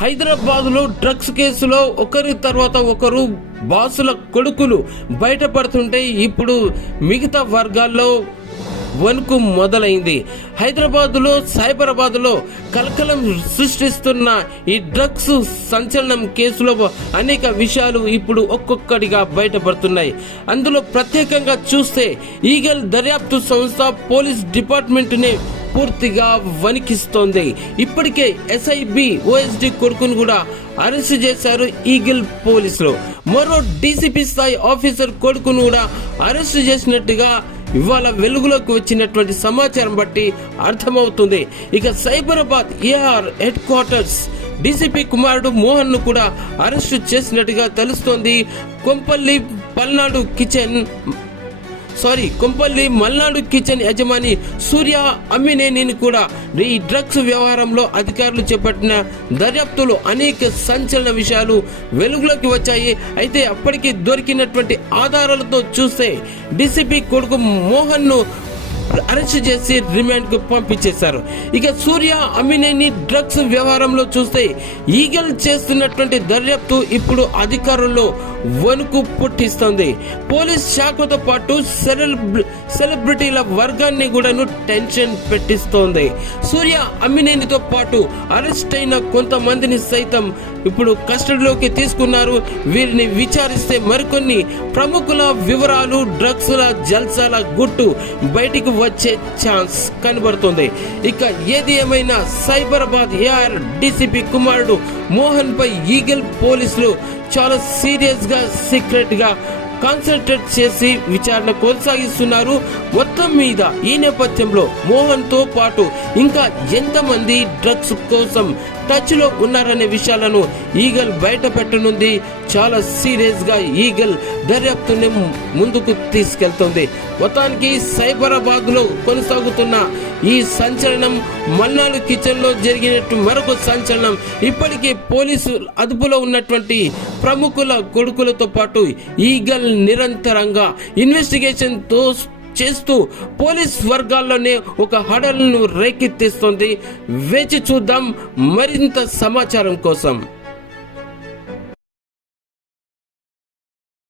హైదరాబాద్లో డ్రగ్స్ కేసులో ఒకరి తర్వాత ఒకరు బాసుల కొడుకులు బయటపడుతుంటే ఇప్పుడు మిగతా వర్గాల్లో వణుకు మొదలైంది. హైదరాబాద్లో సైబరాబాద్లో కలకలం సృష్టిస్తున్న ఈ డ్రగ్స్ సంచలనం కేసులో అనేక విషయాలు ఇప్పుడు ఒక్కొక్కటిగా బయటపడుతున్నాయి. అందులో ప్రత్యేకంగా చూస్తే ఈగల్ దర్యాప్తు సంస్థ పోలీస్ డిపార్ట్మెంట్ని పూర్తిగా వణికిస్తోంది. ఇప్పటికే ఎస్ఐబి ఓఎస్డి కొడుకును కూడా అరెస్ట్ చేశారు ఈగల్ పోలీసులు. మరో డీసీపీ స్థాయి ఆఫీసర్ కొడుకును కూడా అరెస్ట్ చేసినట్టుగా ఇవాళ వెలుగులోకి వచ్చినటువంటి సమాచారం బట్టి అర్థమవుతుంది. ఇక Cyberabad AR head quarters DCP కుమారుడు మోహన్ ను కూడా అరెస్ట్ చేసినట్టుగా తెలుస్తోంది. కొంపల్లి మల్నాడు కిచెన్ యజమాని సూర్య అమ్మినేనిని కూడా ఈ డ్రగ్స్ వ్యవహారంలో అధికారులు చేపట్టిన దర్యాప్తులో అనేక సంచలన విషయాలు వెలుగులోకి వచ్చాయి. అయితే అప్పటికి దొరికినటువంటి ఆధారాలతో చూస్తే డీసీపీ కొడుకు మోహన్ ను అరెస్ట్ చేసి రిమాండ్ కు పంపించేశారు. ఇక సూర్య అమ్మినేని డ్రగ్స్ వ్యవహారంలో చూస్తే ఈగల్ చేస్తున్నటువంటి దర్యాప్తు ఇప్పుడు అధికారుల్లో వణుకు పుట్టిస్తోంది. పోలీస్ శాఖతో పాటు సెలబ్రిటీల వర్గాన్ని కూడా టెన్షన్ పెట్టిస్తోంది. సూర్య అమ్మినేనితో పాటు అరెస్ట్ అయిన కొంతమందిని సైతం ఇప్పుడు కస్టడీలోకి తీసుకున్నారు. వీరిని విచారిస్తే మరికొన్ని ప్రముఖుల వివరాలు, డ్రగ్స్ ల జల్సాల గుట్టు బయటికి వచ్చే ఛాన్స్ కనబడుతుంది. ఇక ఏది ఏమైనా సైబరాబాద్ ఏఆర్ డీసీపీ కుమారుడు మోహన్ పై ఈగల్ పోలీసులు చాలా సీరియస్ గా సీక్రెట్ గా కాన్సన్ట్రేట్ చేసి విచారణ కొనసాగిస్తున్నారు. మొత్తం మీద ఈ నేపథ్యంలో మోహన్ తో పాటు ఇంకా ఎంతమంది డ్రగ్స్ కోసం టచ్ లో ఉన్నారనే విషయాలను ఈగల్ బయట పెట్టనుంది. చాలా సీరియస్ గా ఈగల్ దర్యాప్తుని ముందుకు తీసుకెళ్తుంది. మొత్తానికి సైబరాబాద్ లో కొనసాగుతున్న ఈ సంచలనం, మల్నాడు కిచెన్ లో జరిగినట్టు మరొక సంచలనం, ఇప్పటికే పోలీసు అదుపులో ఉన్నటువంటి ప్రముఖుల కొడుకులతో పాటు ఈగల్ నిరంతరంగా ఇన్వెస్టిగేషన్ తో చేస్తూ పోలీస్ వర్గాల్లోనే ఒక హడల్ను రేకెత్తిస్తోంది. వేచి చూద్దాం మరింత సమాచారం కోసం.